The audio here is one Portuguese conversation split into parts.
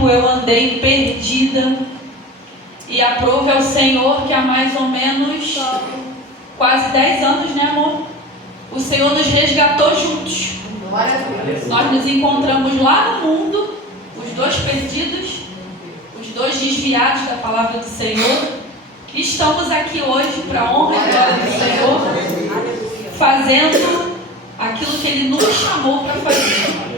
tempo eu andei perdida e aprove ao Senhor que há mais ou menos quase 10 anos, né, amor? O Senhor nos resgatou juntos. Nós nos encontramos lá no mundo, os dois perdidos, os dois desviados da palavra do Senhor. Estamos aqui hoje para a honra e glória do Senhor, fazendo aquilo que Ele nos chamou para fazer.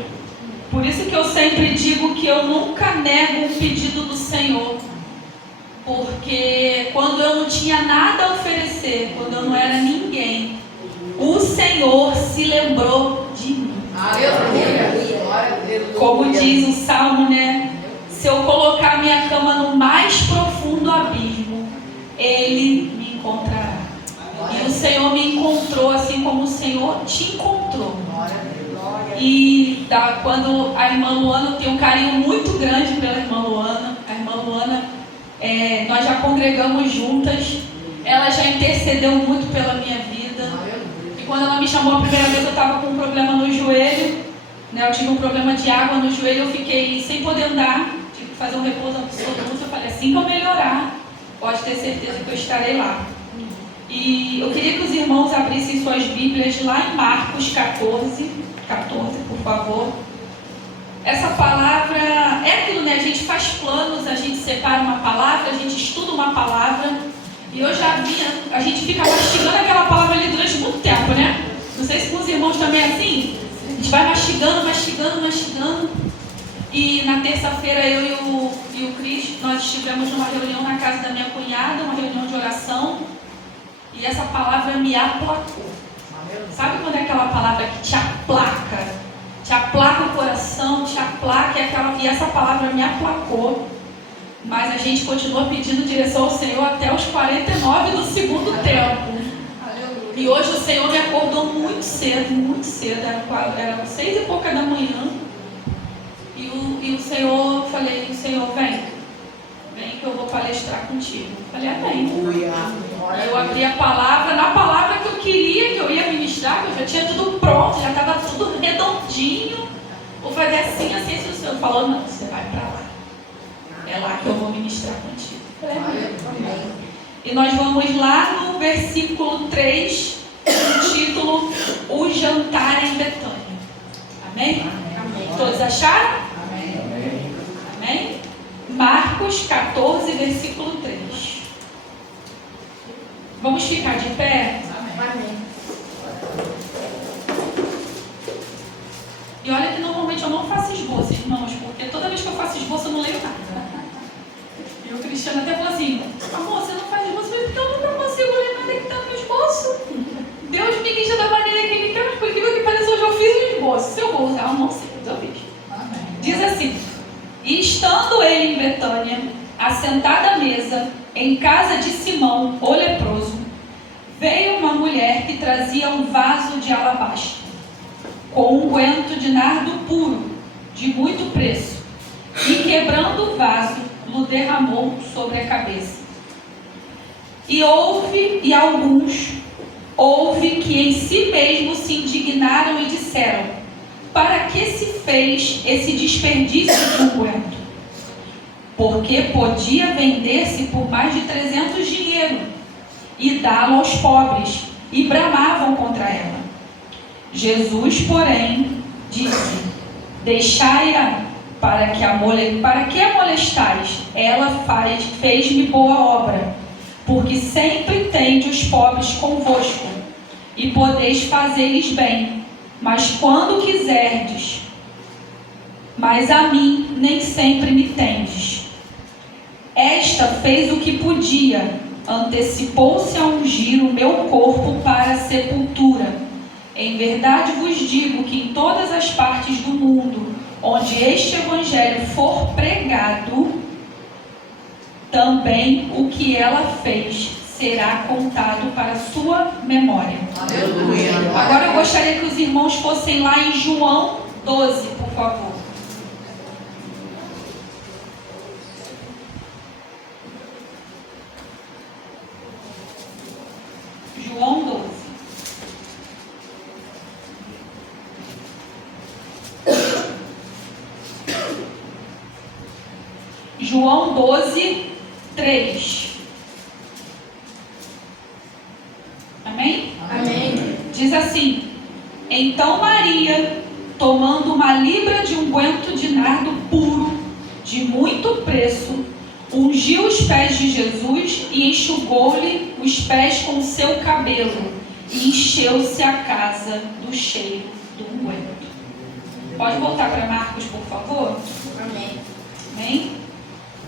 Por isso que eu sempre digo que eu nunca nego um pedido do Senhor, porque quando eu não tinha nada a oferecer, quando eu não era ninguém, o Senhor se lembrou de mim. Como diz o Salmo, né? Se eu colocar minha cama no mais profundo abismo, Ele me encontrará. E o Senhor me encontrou assim como o Senhor te encontrou. E quando a irmã Luana, eu tenho um carinho muito grande pela irmã Luana. A irmã Luana, nós já congregamos juntas. Ela já intercedeu muito pela minha vida. E quando ela me chamou a primeira vez, eu estava com um problema no joelho, né? Eu tive um problema de água no joelho, eu fiquei sem poder andar, tive que fazer um repouso absoluto. Eu falei, assim que eu melhorar, pode ter certeza que eu estarei lá. E eu queria que os irmãos abrissem suas Bíblias lá em Marcos 14, por favor. Essa palavra é aquilo, né? A gente faz planos, a gente separa uma palavra, a gente estuda uma palavra. E eu já vinha, a gente fica mastigando aquela palavra ali durante muito tempo, né? Não sei se com os irmãos também é assim. A gente vai mastigando. E na terça-feira eu e o Cris, nós estivemos numa reunião na casa da minha cunhada, uma reunião de oração. E essa palavra me aplacou. Sabe quando é aquela palavra que te aplaca? Te aplaca o coração, te aplaca e essa palavra me aplacou. Mas a gente continua pedindo direção ao Senhor até os 49 do segundo tempo. E hoje o Senhor me acordou muito cedo, era 6 e pouca da manhã. E o Senhor, falei, o Senhor, vem que eu vou palestrar contigo. Falei, amém. E eu abri a palavra, na palavra que eu queria, que eu ia ministrar, que eu já tinha tudo pronto, já estava tudo redondinho. Vou fazer assim, se o Senhor falou, não, você vai para lá. É lá que eu vou ministrar contigo. Falei, amém. E nós vamos lá no versículo 3, o título, O Jantar em Betânia. Amém? Amém. Todos acharam? Amém. Amém? Marcos 14, versículo 3. Vamos ficar de pé? Amém. E olha que normalmente eu não faço esboço, irmãos, porque toda vez que eu faço esboço eu não leio nada. E o Cristiano até falou assim, amor, você não faz esboço? Porque eu nunca consigo ler nada que está no esboço. Deus me guia da maneira que Ele quer, mas por incrível que pareça, hoje eu fiz um esboço. Se eu vou usar, eu não sei, mas eu fiz. Diz assim, e estando ele em Betânia, assentado à mesa, em casa de Simão, o leproso, veio uma mulher que trazia um vaso de alabastro, com unguento de nardo puro, de muito preço, e quebrando o vaso, o derramou sobre a cabeça. E alguns que em si mesmos se indignaram e disseram, para que se fez esse desperdício de unguento? Porque podia vender-se por mais de 300 dinheiro e dá-lo aos pobres, e bramavam contra ela. Jesus, porém, disse, deixai-a, para que a molestais? Ela fez-me boa obra, porque sempre tende os pobres convosco, e podeis fazer-lhes bem, mas quando quiserdes, mas a mim nem sempre me tendes. Esta fez o que podia, antecipou-se a ungir o meu corpo para a sepultura. Em verdade vos digo que em todas as partes do mundo, onde este evangelho for pregado, também o que ela fez será contado para sua memória. Aleluia. Agora eu gostaria que os irmãos fossem lá em João 12, por favor. João 12. João 12, 3. Amém? Amém. Diz assim: então Maria, tomando uma libra de unguento de nardo puro, de muito preço, ungiu os pés de Jesus e enxugou-lhe os pés com seu cabelo, e encheu-se a casa do cheiro do unguento. Pode voltar para Marcos, por favor? Amém. Amém?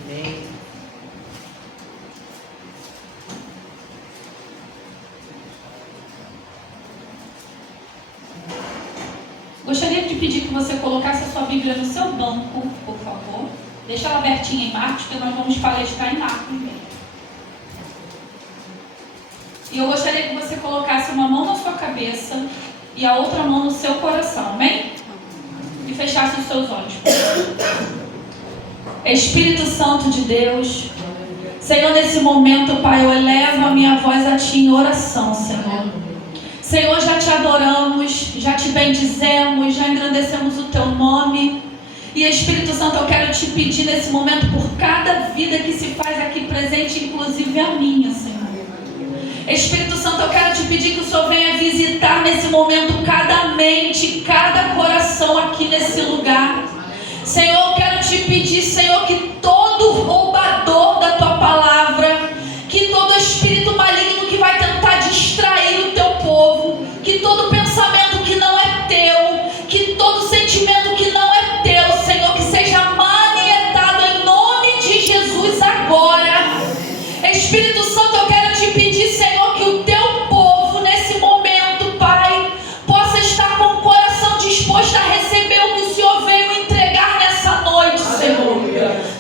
Amém. Gostaria de pedir que você colocasse a sua Bíblia no seu banco, por favor. Deixa ela abertinha em Marcos, porque nós vamos palestrar em Marcos mesmo. E eu gostaria que você colocasse uma mão na sua cabeça e a outra mão no seu coração, amém? E fechasse os seus olhos. Espírito Santo de Deus, Senhor, nesse momento, Pai, eu elevo a minha voz a Ti em oração, Senhor. Senhor, já Te adoramos, já Te bendizemos, já engrandecemos o Teu nome. E Espírito Santo, eu quero Te pedir nesse momento por cada vida que se faz aqui presente, inclusive a minha, Senhor. Espírito Santo, eu quero Te pedir que o Senhor venha visitar nesse momento cada mente, cada coração aqui nesse lugar. Senhor, eu quero Te pedir, Senhor, que todo roubador da Tua palavra, que todo espírito maligno que vai tentar distrair o Teu povo, que todo pensamento que não é Teu, que todo sentimento que não é Teu, Senhor, que seja manietado em nome de Jesus agora. Espírito Santo, eu quero Te pedir, Senhor, que o Teu povo nesse momento, Pai, possa estar com o coração disposto a receber o que o Senhor veio entregar nessa noite, Senhor.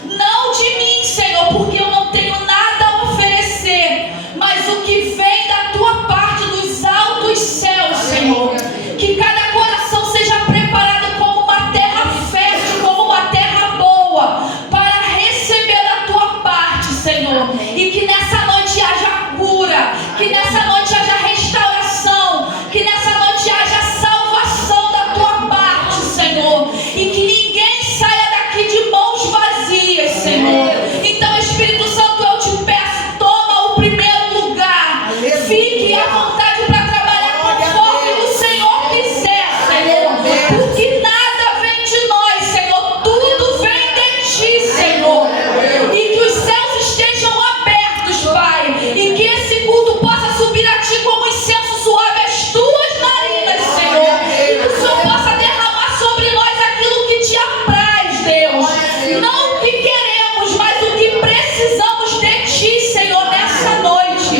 Não de mim, Senhor, porque eu não tenho nada a oferecer, mas o que vem da Tua parte dos altos céus, Senhor. Que cada coração seja preparado como uma terra fértil, como uma terra boa, para receber da Tua parte, Senhor. E que nessa noite haja cura, que nessa noite haja restauração, que nessa noite haja salvação da Tua parte, Senhor. E que ninguém saia daqui de mãos vazias, Senhor. Então, Espírito Santo, eu Te peço, toma o primeiro lugar. Fique à vontade para trabalhar conforme o Senhor quiser, Senhor. Porque nada vem de nós, Senhor. Tudo vem de Ti, Senhor. E que os céus estejam abertos, Pai. E que esse culto possa subir a Ti como incenso suave às Tuas narinas, Senhor. E que o Senhor possa derramar sobre nós aquilo que Te apraz, Deus. Não o que queremos, mas o que precisamos de Ti, Senhor, nessa noite.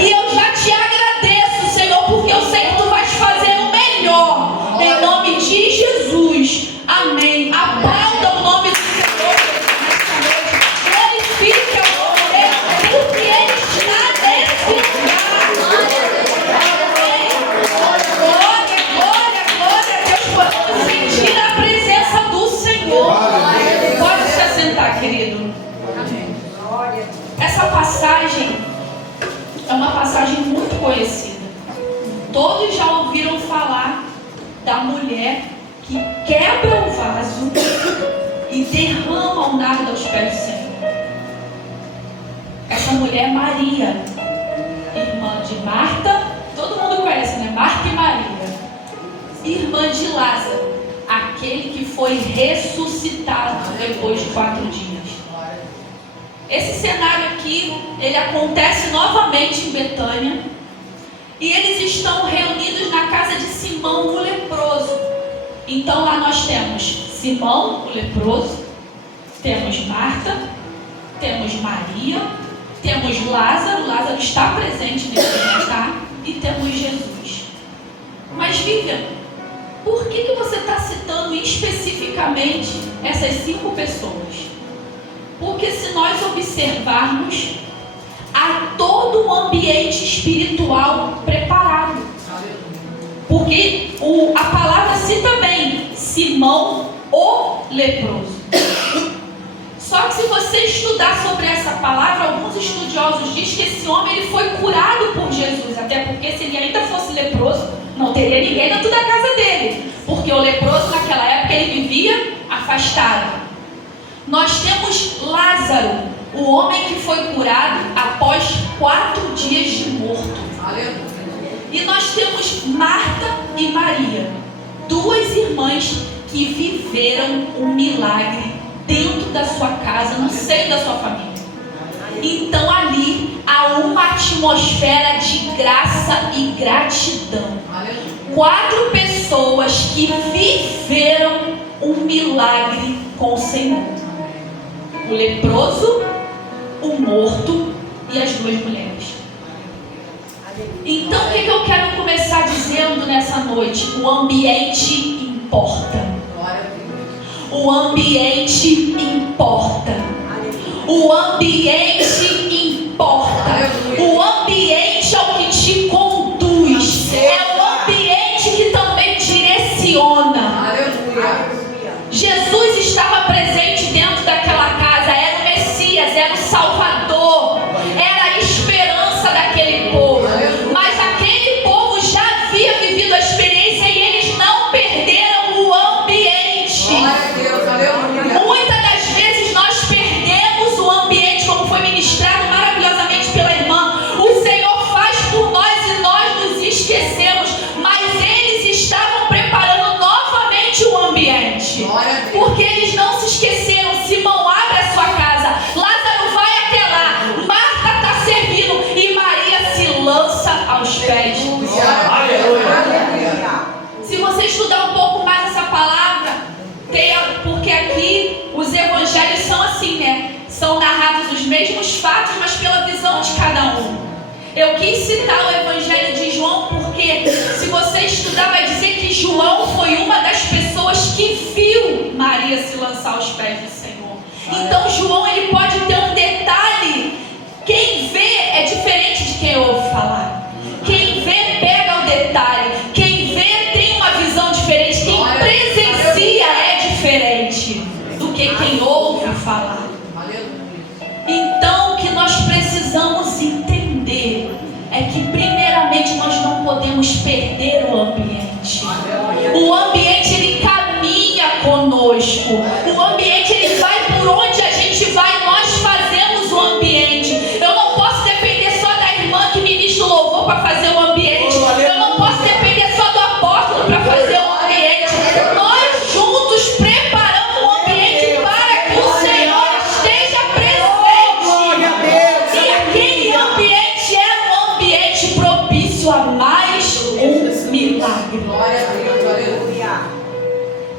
E eu já Te agradeço, Senhor, porque eu sei que Tu vais fazer o melhor. Em nome de Jesus. Amém. Aplauda o nome do Senhor nessa noite. Glorifica o nome dele, porque Ele está nesse lugar. Glória, glória, glória a Deus. Podemos sentir a presença do Senhor. Pode se assentar, querido. Essa passagem é uma passagem muito conhecida. Todos já ouviram falar da mulher que quebra o vaso e derrama o nardo aos pés do Senhor. Essa mulher é Maria, irmã de Marta. Todo mundo conhece, né? Marta e Maria. Irmã de Lázaro, aquele que foi ressuscitado depois de 4 dias. Esse cenário aqui, ele acontece novamente em Betânia. E eles estão reunidos na casa de Simão, o leproso. Então lá nós temos Simão, o leproso, temos Marta, temos Maria, temos Lázaro. Lázaro está presente nesse jantar. E temos Jesus. Mas Vivian, por que você está citando especificamente essas 5 pessoas? Porque se nós observarmos, há todo um ambiente espiritual preparado. Porque a palavra cita bem Simão, o leproso. Só que se você estudar sobre essa palavra, alguns estudiosos dizem que esse homem ele foi curado por Jesus. Até porque se ele ainda fosse leproso, não teria ninguém dentro da casa dele. Porque o leproso naquela época ele vivia afastado. Nós temos Lázaro. Lázaro, o homem que foi curado após 4 dias de morto. E nós temos Marta e Maria, 2 irmãs que viveram um milagre dentro da sua casa, no seio da sua família. Então ali há uma atmosfera de graça e gratidão. 4 pessoas que viveram um milagre com o Senhor: o leproso, o morto e as 2 mulheres. Então o que eu quero começar dizendo nessa noite? O ambiente importa. O ambiente importa. O ambiente importa. O ambiente é o que te conduz. É o ambiente que também direciona. Jesus estava presente dentro daquela casa. Era o Messias, era o Salvador, era a esperança daquele povo. Mas aquele povo já havia vivido a experiência e eles não perderam o ambiente. Muitas das vezes nós perdemos o ambiente, como foi ministrado maravilhosamente pela irmã. O Senhor faz por nós e nós nos esquecemos, mas eles estavam preparando novamente o ambiente, porque eles não se esqueceram. Simão, abre a sua casa, Lázaro vai até lá, Marta está servindo e Maria se lança aos pés do Senhor. Se você estudar um pouco mais essa palavra, porque aqui os evangelhos são assim, né? São narrados os mesmos fatos, mas pela visão de cada um. Eu quis citar o evangelho de João porque, se você estudar, vai dizer que João foi uma das pessoas que viu Maria se lançar aos pés do Senhor. Então João, ele pode ter um detalhe. Quem vê é diferente de quem ouve falar. Quem vê pega o detalhe. Quem vê tem uma visão diferente. Quem presencia é diferente do que quem ouve falar. Então o que nós precisamos entender é que primeiramente nós não podemos perder o ambiente. O ambiente, ele caminha conosco. O ambiente, ele vai por onde a gente vai. Nós fazemos o ambiente. Eu não posso depender só da irmã que ministra o louvor para fazer o ambiente. Eu não posso depender só do apóstolo para fazer o ambiente. Nós juntos preparamos o ambiente para que o Senhor esteja presente. E aquele ambiente é um ambiente propício a mais um milagre.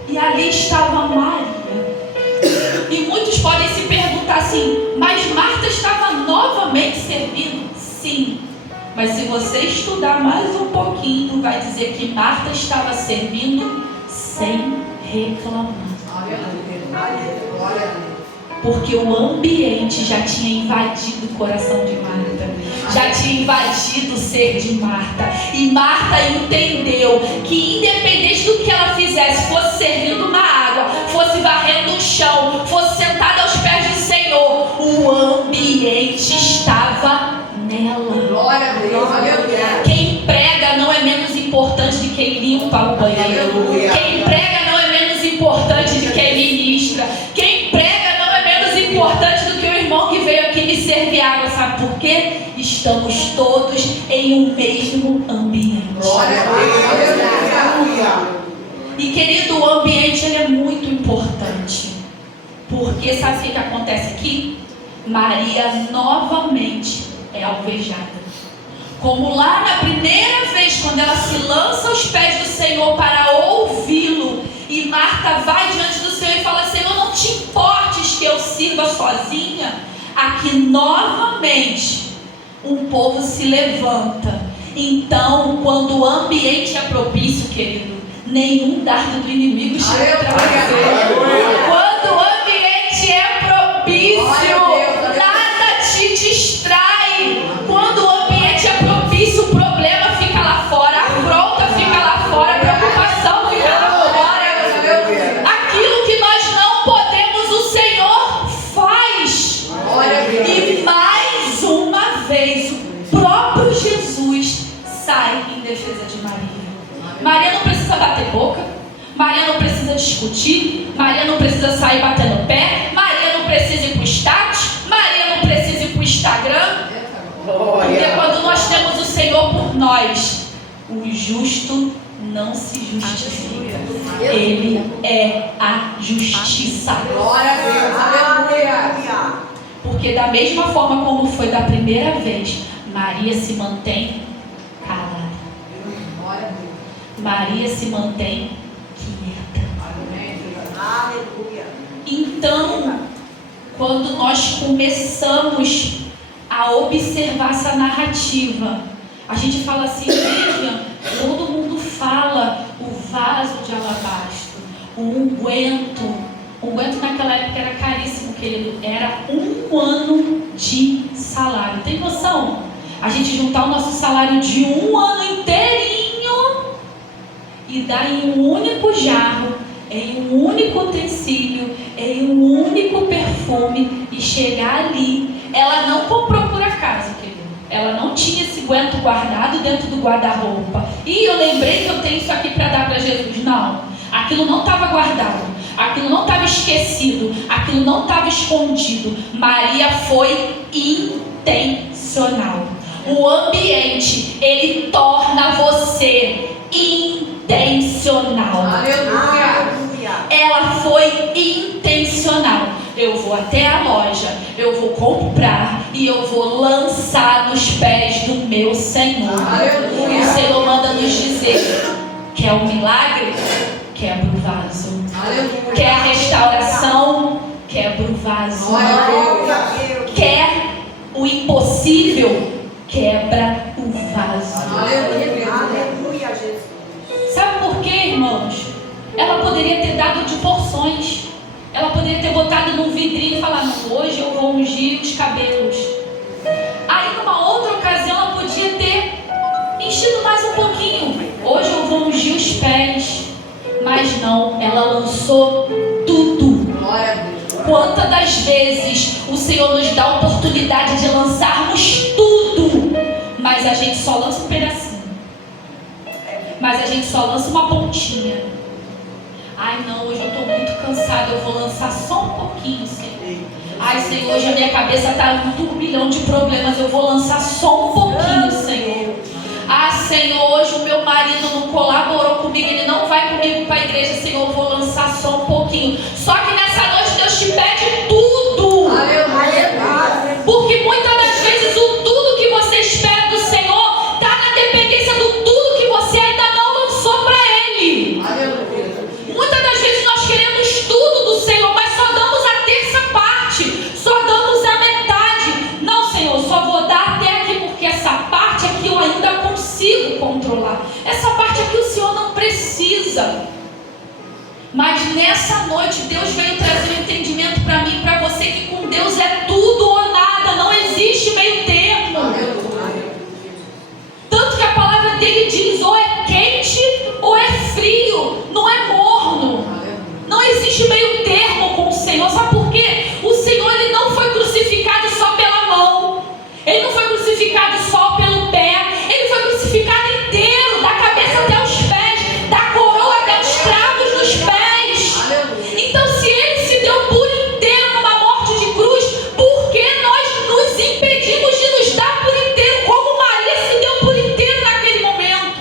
E ali estava Maria. E muitos podem se perguntar assim: mas Marta estava novamente servindo? Sim. Mas se você estudar mais um pouquinho, vai dizer que Marta estava servindo sem reclamar. Porque o ambiente já tinha invadido o coração de Marta, já tinha invadido o ser de Marta. E Marta entendeu que independente do que ela fizesse, fosse servindo uma água, fosse varrendo o chão, fosse sentada aos pés do Senhor, o ambiente estava nela. Glória a Deus, aleluia. Quem prega não é menos importante de quem limpa o banheiro. Quem prega não é menos importante de quem ministra. Quem prega não é menos importante do que o irmão que veio aqui me servir água. Sabe por quê? Estamos todos em um mesmo ambiente. Glória a Deus, aleluia. E querido, o ambiente, ele é muito importante. Porque sabe o que acontece aqui? Maria novamente é alvejada. Como lá na primeira vez, quando ela se lança aos pés do Senhor para ouvi-lo, e Marta vai diante do Senhor e fala: Senhor, não te importes que eu sirva sozinha. Aqui novamente um povo se levanta. Então, quando o ambiente é propício, querido, nenhum dardo do inimigo chega para você. Quando o ambiente é propício, nada te distrai. Quando o ambiente é propício, o problema fica lá fora, a afronta fica lá fora, a preocupação fica lá fora. Aquilo que nós não podemos, o Senhor faz. E mais uma vez, o próprio Jesus sai em defesa de Maria. Maria não precisa bater boca, Maria não precisa discutir, Maria não precisa sair batendo pé, Maria não precisa ir para o status, justo não se justifica. Ele é a justiça. Glória a Deus. Aleluia. Porque da mesma forma como foi da primeira vez, Maria se mantém calada. Glória a Deus. Maria se mantém quieta. Aleluia. Então, quando nós começamos a observar essa narrativa, a gente fala assim, veja, todo mundo fala o vaso de alabastro, o unguento. O unguento naquela época era caríssimo, querido. Era 1 ano de salário. Tem noção? A gente juntar o nosso salário de 1 ano inteirinho e dar em um único jarro, em um único utensílio, em um único perfume e chegar ali. Ela não comprou por acaso, querido. Ela não tinha esse guento guardado dentro do guarda-roupa. E eu lembrei que eu tenho isso aqui para dar para Jesus. Não, aquilo não estava guardado. Aquilo não estava esquecido, aquilo não estava escondido. Maria foi intencional. O ambiente, ele torna você intencional. Aleluia. Ela foi intencional. Eu vou até a loja, eu vou comprar e eu vou lançar nos pés do meu Senhor. Aleluia. O Senhor manda nos dizer: quer um milagre? Quebra o vaso. Aleluia. Quer a restauração? Quebra o vaso. Quer o impossível? Quebra o vaso. Aleluia, Jesus. Sabe por quê, irmãos? Ela poderia ter dado de porções. Ela poderia ter botado num vidrinho e falar: não, hoje eu vou ungir os cabelos. Aí numa outra ocasião ela podia ter enchido mais um pouquinho. Hoje eu vou ungir os pés. Mas não, ela lançou tudo. Glória a Deus. Quantas das vezes o Senhor nos dá a oportunidade de lançarmos tudo, mas a gente só lança um pedacinho, mas a gente só lança uma pontinha. Ai não, hoje eu estou muito cansada, eu vou lançar só um pouquinho, Senhor. Ai Senhor, hoje a minha cabeça está com 1 milhão de problemas, eu vou lançar só um pouquinho, Senhor. Ah, Senhor, hoje o meu marido não colaborou comigo, ele não vai comigo para a igreja, Senhor, eu vou lançar só um pouquinho. Só que nessa noite Deus te pede tudo. Aleluia. Porque muitas das vezes o tudo que você espera do Senhor está na dependência do tudo que você ainda não lançou para Ele. Aleluia. Muitas das vezes nós queremos tudo do Senhor, mas só damos a terça parte, só damos a metade. Não, Senhor, só vou dar até aqui, porque essa parte aqui eu ainda consigo controlar. Essa parte aqui o Senhor não precisa. Mas nessa noite Deus veio trazer um entendimento para mim e para você que com Deus é tudo ou nada, não existe meio termo. Tanto que a palavra dele diz: ou é quente ou é frio, não é morno. Não existe meio termo com o Senhor. Sabe por quê? O Senhor, ele não foi crucificado só pela mão, ele não foi crucificado só pelo pé, ele foi crucificado inteiro, da cabeça até os pés, da coroa até os cravos nos pés. Então, se ele se deu por inteiro numa morte de cruz, por que nós nos impedimos de nos dar por inteiro, como Maria se deu por inteiro naquele momento?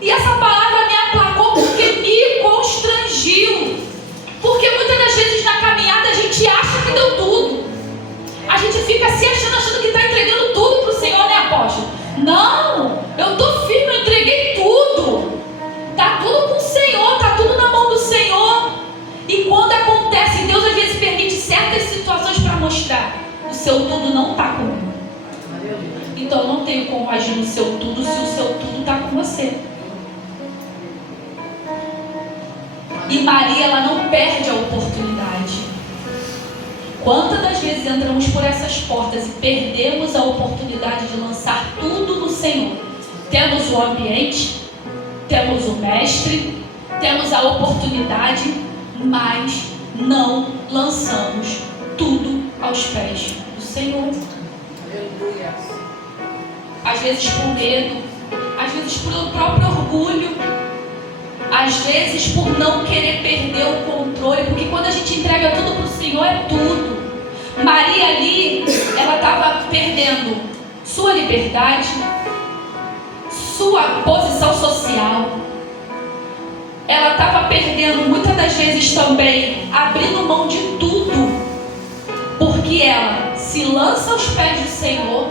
E essa palavra me aplacou porque me constrangiu. Porque muitas das vezes na caminhada a gente acha que deu tudo. A gente fica se achando que está entregando tudo para o Senhor, né, apóstolo? Não, eu estou firme, eu entreguei tudo. Está tudo com o Senhor, está tudo na mão do Senhor. E quando acontece, Deus às vezes permite certas situações para mostrar: o seu tudo não está comigo. Então eu não tenho como agir no seu tudo se o seu tudo está com você. E Maria, ela não perde a oportunidade. Quantas das vezes entramos por essas portas e perdemos a oportunidade de lançar tudo no Senhor? Temos o ambiente, temos o mestre, temos a oportunidade, mas não lançamos tudo aos pés do Senhor. Aleluia. Às vezes por medo, às vezes pelo próprio orgulho, às vezes por não querer perder o controle, porque quando a gente entrega tudo para o Senhor, é tudo. Maria ali, ela estava perdendo sua liberdade, sua posição social. Ela estava perdendo muitas das vezes também, abrindo mão de tudo, porque ela se lança aos pés do Senhor.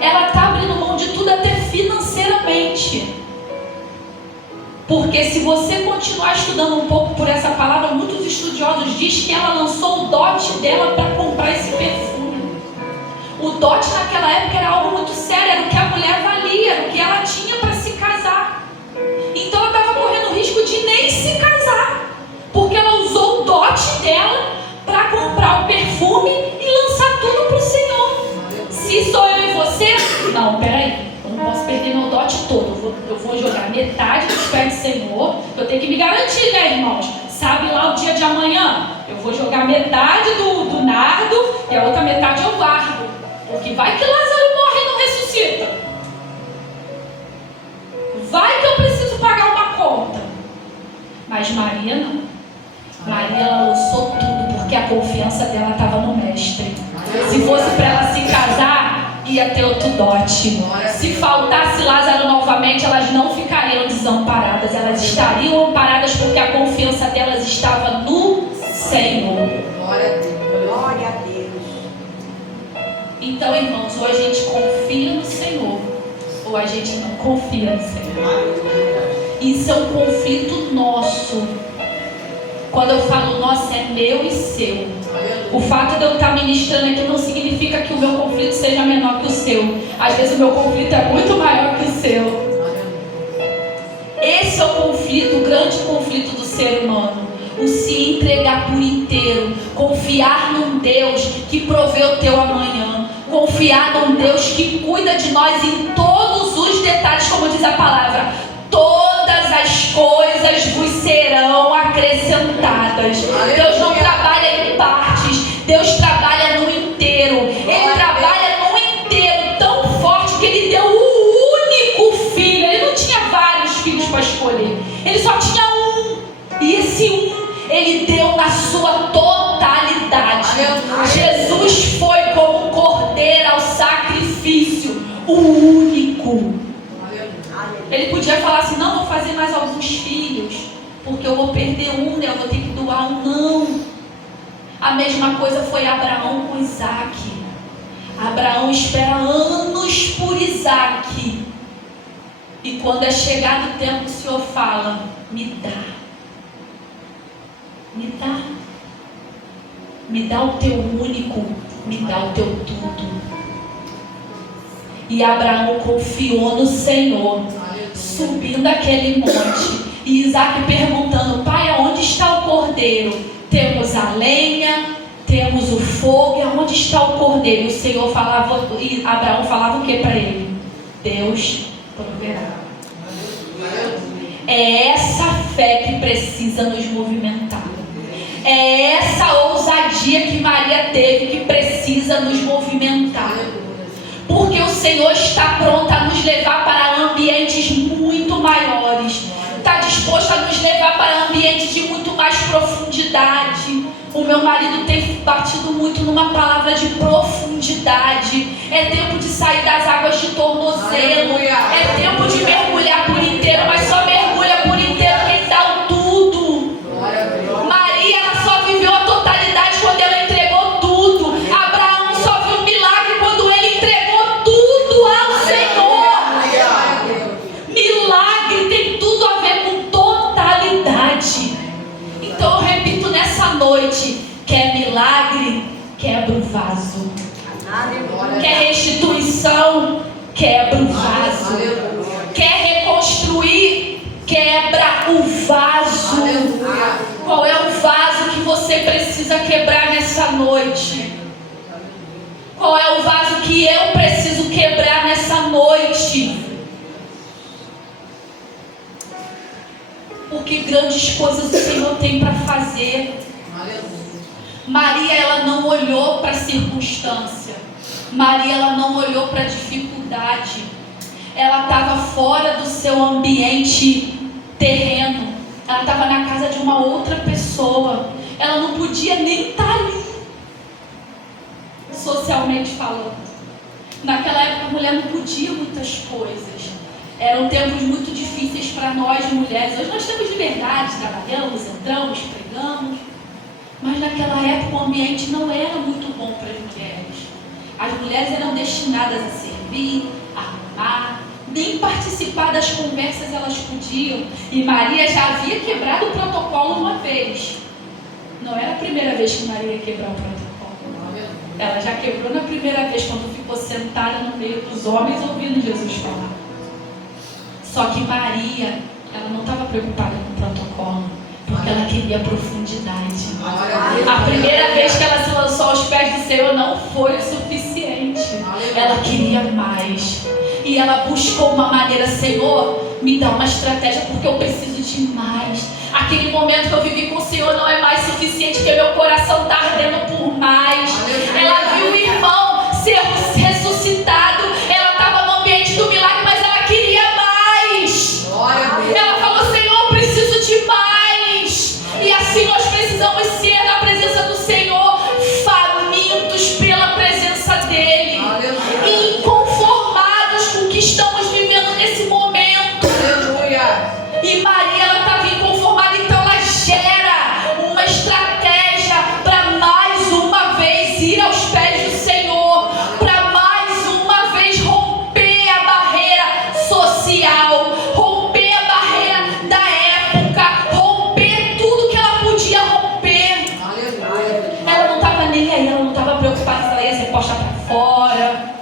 Ela está abrindo mão de tudo até financeiramente. Porque se você continuar estudando um pouco por essa palavra, muitos estudiosos dizem que ela lançou o dote dela para comprar esse perfume. O dote naquela época era algo muito sério, era o que a mulher valia, era o que ela tinha para se casar. Então ela estava correndo o risco de nem se casar, porque ela usou o dote dela para comprar o perfume e lançar tudo para o Senhor. Se sou eu e você, não, peraí, eu não posso perder meu dote todo, eu vou jogar metade dos pés do Senhor, eu tenho que me garantir, né, irmãos? Sabe lá o dia de amanhã? Eu vou jogar metade do nardo e a outra metade eu guardo, porque vai que Lázaro morre e não ressuscita. Vai que eu preciso pagar uma conta. Mas Maria não. Maria, ela lançou tudo, porque a confiança dela estava no mestre. Se fosse para ela se casar, ia ter outro dote. Se faltasse Lázaro novamente, elas não ficariam desamparadas. Elas estariam amparadas porque a confiança delas estava no Senhor. Glória a Deus. Então, irmãos, ou a gente confia no Senhor, ou a gente não confia no Senhor. Isso é um conflito nosso. Quando eu falo nosso, é meu e seu. O fato de eu estar ministrando aqui não significa que o meu conflito seja menor que o seu. Às vezes o meu conflito é muito maior que o seu. Esse é o conflito, o grande conflito do ser humano. O se entregar por inteiro. Confiar num Deus que provê o teu amanhã. Confiar num Deus que cuida de nós em todos os detalhes, como diz a palavra. Todas as coisas vos serão acrescentadas. Deus não trabalha em partes. Deus trabalha no inteiro. Ele trabalha no inteiro tão forte que Ele deu o único filho. Ele não tinha vários filhos para escolher. Ele só tinha um. E esse um Ele deu na sua totalidade. Jesus foi como um cordeiro ao sacrifício. O único. Ele podia falar assim, não, vou fazer mais alguns filhos, porque eu vou perder um, né? Eu vou ter que doar um. Não. A mesma coisa foi Abraão com Isaac. Abraão espera anos por Isaac. E quando é chegado o tempo, o Senhor fala, me dá. Me dá. Me dá o teu único, me dá o teu tudo. E Abraão confiou no Senhor, subindo aquele monte. E Isaac perguntando, pai, aonde está o cordeiro? Temos a lenha, temos o fogo, e aonde está o cordeiro? E o Senhor falava, e Abraão falava o que para ele? Deus proverá. É essa fé que precisa nos movimentar. É essa ousadia que Maria teve que precisa nos movimentar. Porque o Senhor está pronto a nos levar para ambientes muito maiores. Está disposto a nos levar para ambientes de muito mais profundidade. O meu marido tem batido muito numa palavra de profundidade. É tempo de sair das águas de tornozelo. É tempo de mergulhar por inteiro, mas só mergulha por inteiro quem dá o tudo. Maria, ela só viveu a totalidade quando ela entregou tudo. Abraão só viu um milagre quando ele entregou tudo ao Senhor. Milagre tem tudo a ver com totalidade. Então eu repito nessa noite, quer milagre, quebra o vaso. Quer restituição, quebra o vaso. Quer reconstruir, quebra o vaso. Qual é o vaso que você precisa quebrar nessa noite? Qual é o vaso que eu preciso quebrar nessa noite? Porque grandes coisas o Senhor tem para fazer. Maria, ela não olhou para a circunstância. Maria, ela não olhou para a dificuldade. Ela estava fora do seu ambiente terreno. Ela estava na casa de uma outra pessoa. Ela não podia nem estar ali, socialmente falando. Naquela época a mulher não podia muitas coisas. Eram tempos muito difíceis para nós mulheres. Hoje nós temos liberdade, trabalhamos, entramos, pregamos. Mas naquela época o ambiente não era muito bom para as mulheres. As mulheres eram destinadas a servir, a arrumar, nem participar das conversas elas podiam. E Maria já havia quebrado o protocolo uma vez. Não era a primeira vez que Maria ia quebrar o protocolo. Ela já quebrou na primeira vez, quando ficou sentada no meio dos homens ouvindo Jesus falar. Só que Maria, ela não estava preocupada com o protocolo, porque ela queria profundidade. A primeira vez que ela se lançou aos pés do Senhor não foi o suficiente. Ela queria mais. E ela buscou uma maneira: Senhor, me dá uma estratégia, porque eu preciso de mais. Aquele momento que eu vivi com o Senhor não é mais suficiente, porque meu coração está ardendo por mais. Ela viu o irmão ser ressuscitado. Ela estava no ambiente do milagre, mas ela queria mais. Ela falou: Senhor, eu preciso de mais. E assim nós precisamos ser na presença do Senhor, famintos pela presença dEle, e inconformados com o que estamos vivendo nesse momento. E Maria, ela estava inconformada, então ela gera uma estratégia para mais uma vez ir aos pés do Senhor, para mais uma vez romper a barreira social, romper a barreira da época, romper tudo que ela podia romper. Ela não estava nem aí, ela não estava preocupada se ela ia ser posta para fora,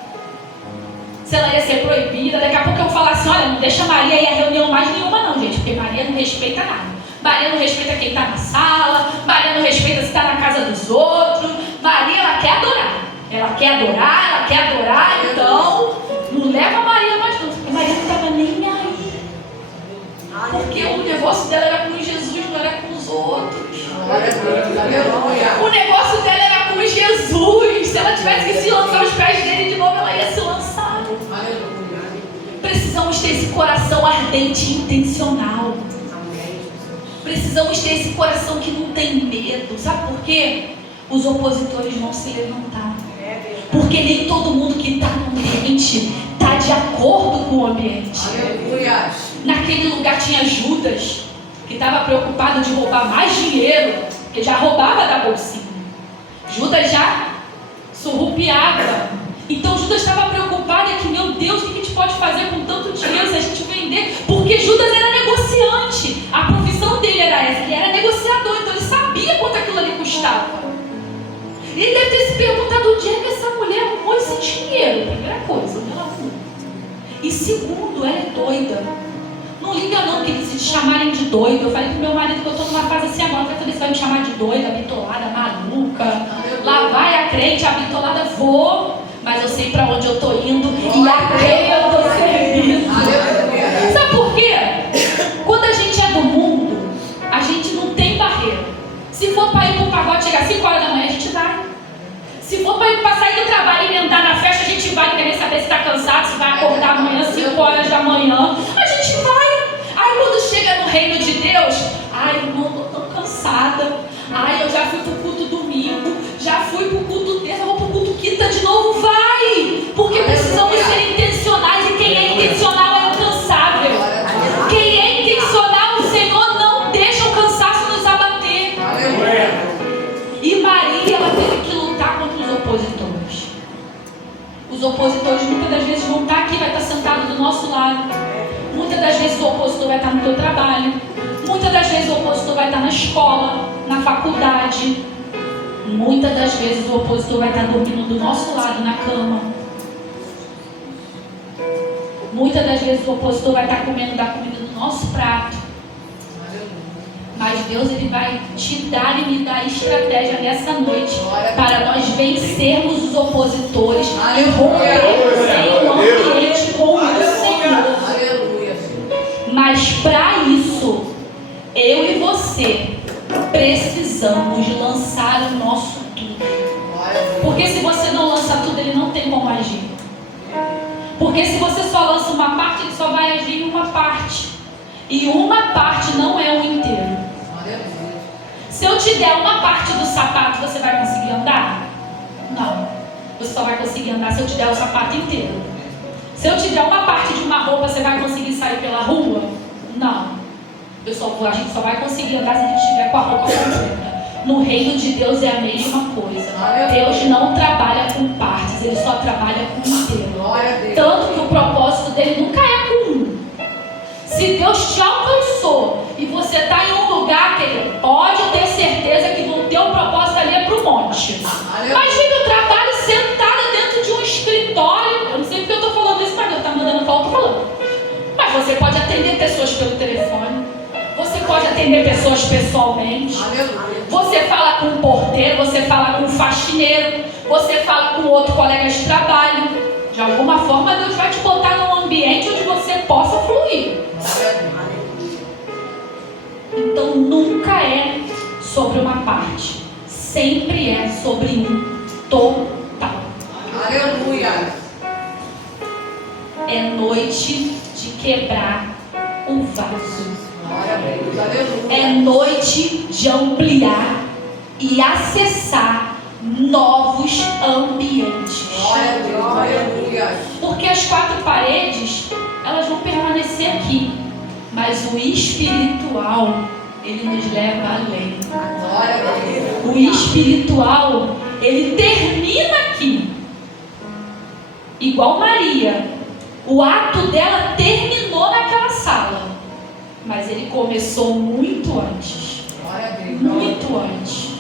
se ela ia ser proibida. Daqui a pouco eu falo assim: olha, não deixa Maria ir a reunião mais nenhuma não, gente, porque Maria não respeita nada. Maria não respeita quem está na sala, Maria não respeita se está na casa dos outros. Maria, ela quer adorar. Ela quer adorar, então não leva Maria mais não, porque Maria não estava nem aí. Porque o negócio dela era com Jesus, não era com os outros. O negócio dela era com Jesus. Se ela tivesse que se lançar aos pés dele de novo, ela ia se lançar. Precisamos ter esse coração ardente e intencional. Precisamos ter esse coração que não tem medo. Sabe por quê? Os opositores vão se levantar. Porque nem todo mundo que está no ambiente está de acordo com o ambiente. Naquele lugar tinha Judas, que estava preocupado de roubar mais dinheiro, porque já roubava da bolsinha. Judas já surrupiava. Então Judas estava preocupado, que, meu Deus, o que a gente pode fazer com tanto dinheiro se a gente vender? Porque Judas era negociante. A profissão dele era essa, ele era negociador, então ele sabia quanto aquilo ali custava. Ele deve ter se perguntado: onde é que essa mulher arrumou esse dinheiro? Primeira coisa, onde ela arrumou? E segundo, ela é doida. Não liga não, que eles se chamarem de doido. Eu falei pro meu marido que eu estou numa fase assim agora, eu falei: você vai me chamar de doida, bitolada, maluca. Lá vai a crente, a bitolada, vou. Mas eu sei para onde eu estou indo e a quem eu estou servindo. Sabe por quê? Quando a gente é do mundo, a gente não tem barreira. Se for para ir para o pagode, chegar às 5 horas da manhã, a gente vai. Se for para sair do trabalho e emendar na festa, a gente vai. Não querer saber se está cansado, se vai acordar amanhã, 5 horas da manhã. A gente vai. Aí quando chega no reino de Deus: ai, irmão, estou tão cansada. Ai, eu já fui para o culto domingo, já fui para o culto terça, vou para o culto quinta de novo. Vai! Porque precisamos ser intencionais, e quem é intencional é incansável. Quem é intencional, o Senhor não deixa o cansaço nos abater. E Maria, ela teve que lutar contra os opositores. Os opositores muitas das vezes vão estar aqui, vai estar sentado do nosso lado. Muitas das vezes o opositor vai estar no teu trabalho. Muitas das vezes o opositor vai estar na escola, na faculdade. Muitas das vezes o opositor vai estar dormindo do nosso lado na cama. Muitas das vezes o opositor vai estar comendo da comida do nosso prato. Mas Deus, Ele vai te dar e me dar estratégia nessa noite para nós vencermos os opositores e rompermos em um ambiente com o Senhor. Mas para isso, eu e você precisamos lançar o nosso tudo. Porque se você não lança tudo, Ele não tem como agir. Porque se você só lança uma parte, Ele só vai agir em uma parte. E uma parte não é o inteiro. Se eu te der uma parte do sapato, você vai conseguir andar? Não. Você só vai conseguir andar se eu te der o sapato inteiro. Se eu te der uma parte de uma roupa, você vai conseguir sair pela rua? Não. A gente só vai conseguir andar se a gente estiver com a roupa completa. No reino de Deus é a mesma coisa. Deus não trabalha com partes, Ele só trabalha com inteiro. Tanto que o propósito dele nunca é com um. Se Deus te alcançou e você está em um lugar, querido, pode ter certeza que o teu propósito ali é para o monte. Imagina eu trabalho sentada dentro de um escritório. Eu não sei porque eu estou falando isso, mas Deus está mandando falar, eu estou falando. Mas você pode atender pessoas pelo telefone. Você pode atender pessoas pessoalmente. Você fala com um porteiro, você fala com um faxineiro, você fala com outro colega de trabalho. De alguma forma Deus vai te botar num ambiente onde você possa fluir. Então nunca é sobre uma parte, sempre é sobre um total. Aleluia. É noite de quebrar o vaso. É noite de ampliar e acessar novos ambientes. Porque as quatro paredes, elas vão permanecer aqui, mas o espiritual, ele nos leva além. O espiritual, ele termina aqui. Igual Maria, o ato dela terminou naquela sala, mas ele começou muito antes. Muito antes.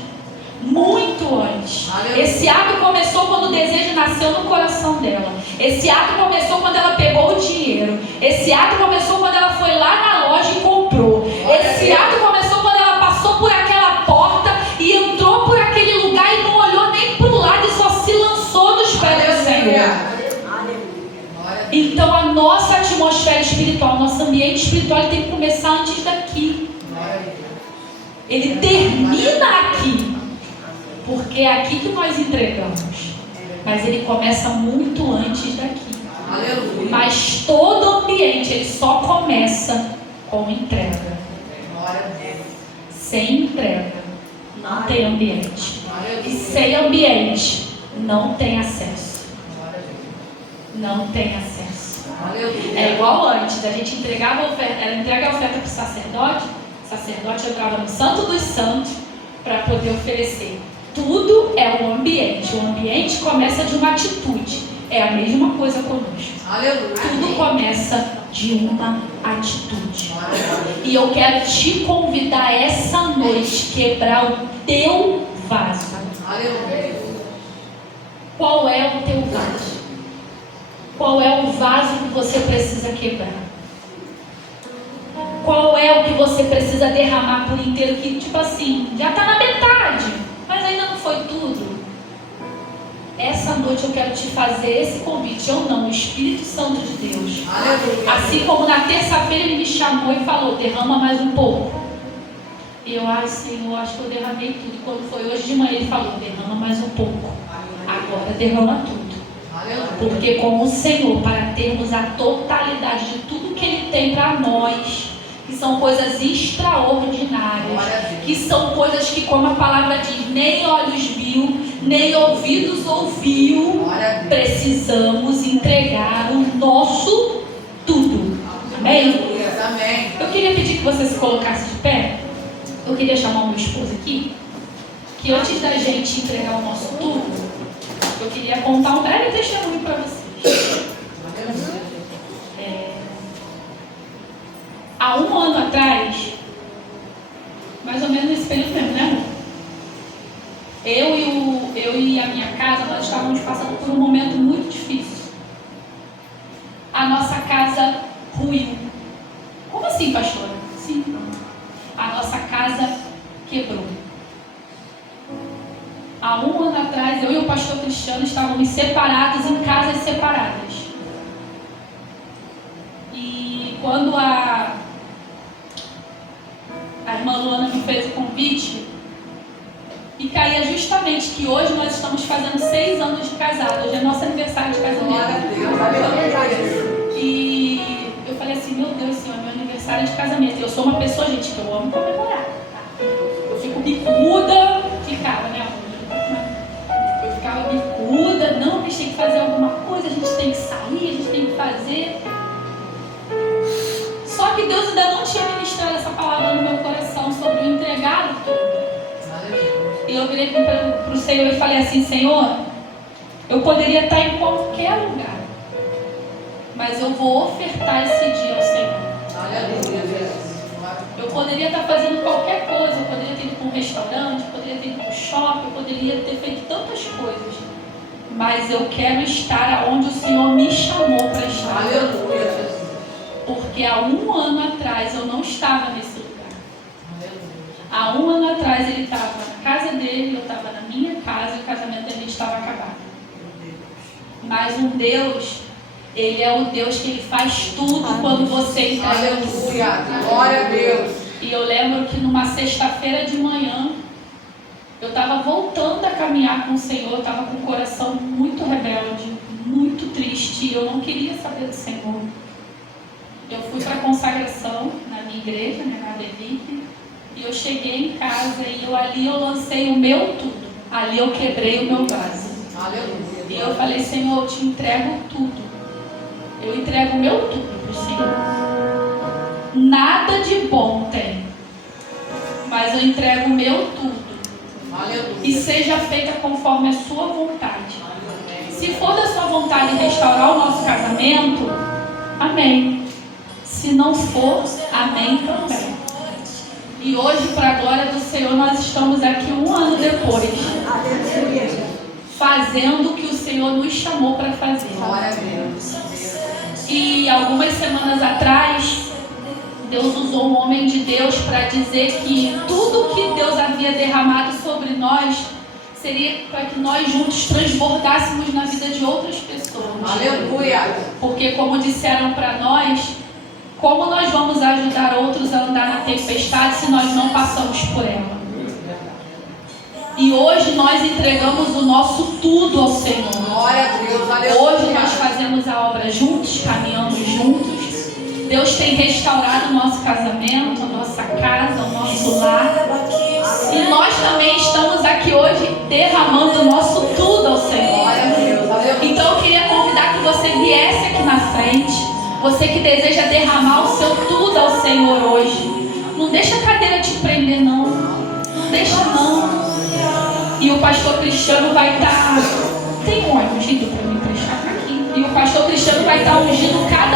Muito antes. Esse ato começou quando o desejo nasceu no coração dela. Esse ato começou quando ela pegou o dinheiro. Esse ato começou quando ela foi lá na loja e comprou. Esse ato começou quando ela passou por aquela porta e entrou por aquele lugar e não olhou nem para o lado e só se lançou nos pés do Senhor. Então a nossa atmosfera espiritual, nosso ambiente espiritual, ele tem que começar antes daqui. Ele termina aqui, porque é aqui que nós entregamos. Mas ele começa muito antes daqui. Mas todo ambiente, ele só começa com entrega. Sem entrega não tem ambiente. E sem ambiente não tem acesso. Não tem acesso. É igual antes, a gente entregava a oferta, ela entrega a oferta para o sacerdote entrava no Santo dos Santos para poder oferecer. Tudo é um ambiente. O ambiente começa de uma atitude. É a mesma coisa conosco. Tudo começa de uma atitude. E eu quero te convidar essa noite, quebrar o teu vaso. Qual é o teu vaso? Qual é o vaso que você precisa quebrar? Qual é o que você precisa derramar por inteiro? Que tipo assim, já está na metade, mas ainda não foi tudo. Essa noite eu quero te fazer esse convite. Eu não, o Espírito Santo de Deus. Assim como na terça-feira ele me chamou e falou, derrama mais um pouco. E eu, Senhor, acho que eu derramei tudo. E quando foi hoje de manhã ele falou, derrama mais um pouco. Agora derrama tudo. Porque com o Senhor, para termos a totalidade de tudo que Ele tem para nós, que são coisas extraordinárias, que são coisas que, como a palavra diz, nem olhos viu, nem ouvidos ouviu, precisamos entregar o nosso tudo. Amém? Eu queria pedir que você se colocasse de pé. Eu queria chamar o meu esposo aqui, que antes da gente entregar o nosso tudo, eu queria contar um breve testemunho para vocês. Há um ano atrás, mais ou menos nesse período mesmo, né, amor? Eu e a minha casa, nós estávamos passando por um momento muito difícil. A nossa casa ruiu. Como assim, pastora? Sim. A nossa casa quebrou. Há um ano atrás, eu e o pastor Cristiano estávamos separados em casas separadas. E quando a irmã Luana me fez o convite, e caía justamente que hoje nós estamos fazendo 6 anos de casado. Hoje é nosso aniversário de casamento. E eu falei assim, meu Deus, Senhor, é meu aniversário de casamento. Eu sou uma pessoa, gente, que eu amo comemorar. Eu fico bicuda, ficava, né, amor? Eu ficava bicuda, não, a gente tem que fazer alguma coisa, a gente tem que sair, a gente tem que fazer. E eu virei para o Senhor e falei assim: Senhor, eu poderia estar em qualquer lugar, mas eu vou ofertar esse dia ao Senhor. Eu poderia estar fazendo qualquer coisa, eu poderia ter ido para um restaurante, eu poderia ter ido para um shopping, eu poderia ter feito tantas coisas, mas eu quero estar onde o Senhor me chamou para estar. Aleluia. Porque há 1 ano atrás eu não estava nesse lugar. Há 1 ano atrás ele estava na casa dele, eu estava na minha casa e o casamento dele estava acabado. Mas um Deus, Ele é o Deus que Ele faz tudo quando você entrega tudo. Aleluia. Glória a Deus. E eu lembro que numa sexta-feira de manhã, eu estava voltando a caminhar com o Senhor, eu estava com o coração muito rebelde, muito triste, eu não queria saber do Senhor. Eu fui para a consagração na minha igreja, na ADVIP, e eu cheguei em casa e ali eu lancei o meu tudo. Ali eu quebrei o meu vaso. Aleluia. E eu falei: Senhor, eu te entrego tudo. Eu entrego o meu tudo para o Senhor. Nada de bom tem, mas eu entrego o meu tudo. Aleluia. E seja feita conforme a sua vontade. Se for da sua vontade restaurar o nosso casamento, amém. Se não for, amém também. E hoje, para a glória do Senhor, nós estamos aqui 1 ano depois, fazendo o que o Senhor nos chamou para fazer. Glória a Deus. E algumas semanas atrás, Deus usou um homem de Deus para dizer que tudo que Deus havia derramado sobre nós seria para que nós juntos transbordássemos na vida de outras pessoas. Aleluia. Porque, como disseram para nós, como nós vamos ajudar outros a andar na tempestade se nós não passamos por ela? E hoje nós entregamos o nosso tudo ao Senhor. Glória a Deus. Aleluia. Hoje nós fazemos a obra juntos, caminhamos juntos. Deus tem restaurado o nosso casamento, a nossa casa, o nosso lar. E nós também estamos aqui hoje derramando o nosso tudo ao Senhor. Glória a Deus. Aleluia. Então eu queria convidar que você viesse aqui na frente. Você que deseja derramar o seu tudo ao Senhor hoje. Não deixa a cadeira te prender, não. Não deixa, não. E o pastor Cristiano vai estar... Tem um ungido para me prestar aqui. E o pastor Cristiano vai estar ungindo cada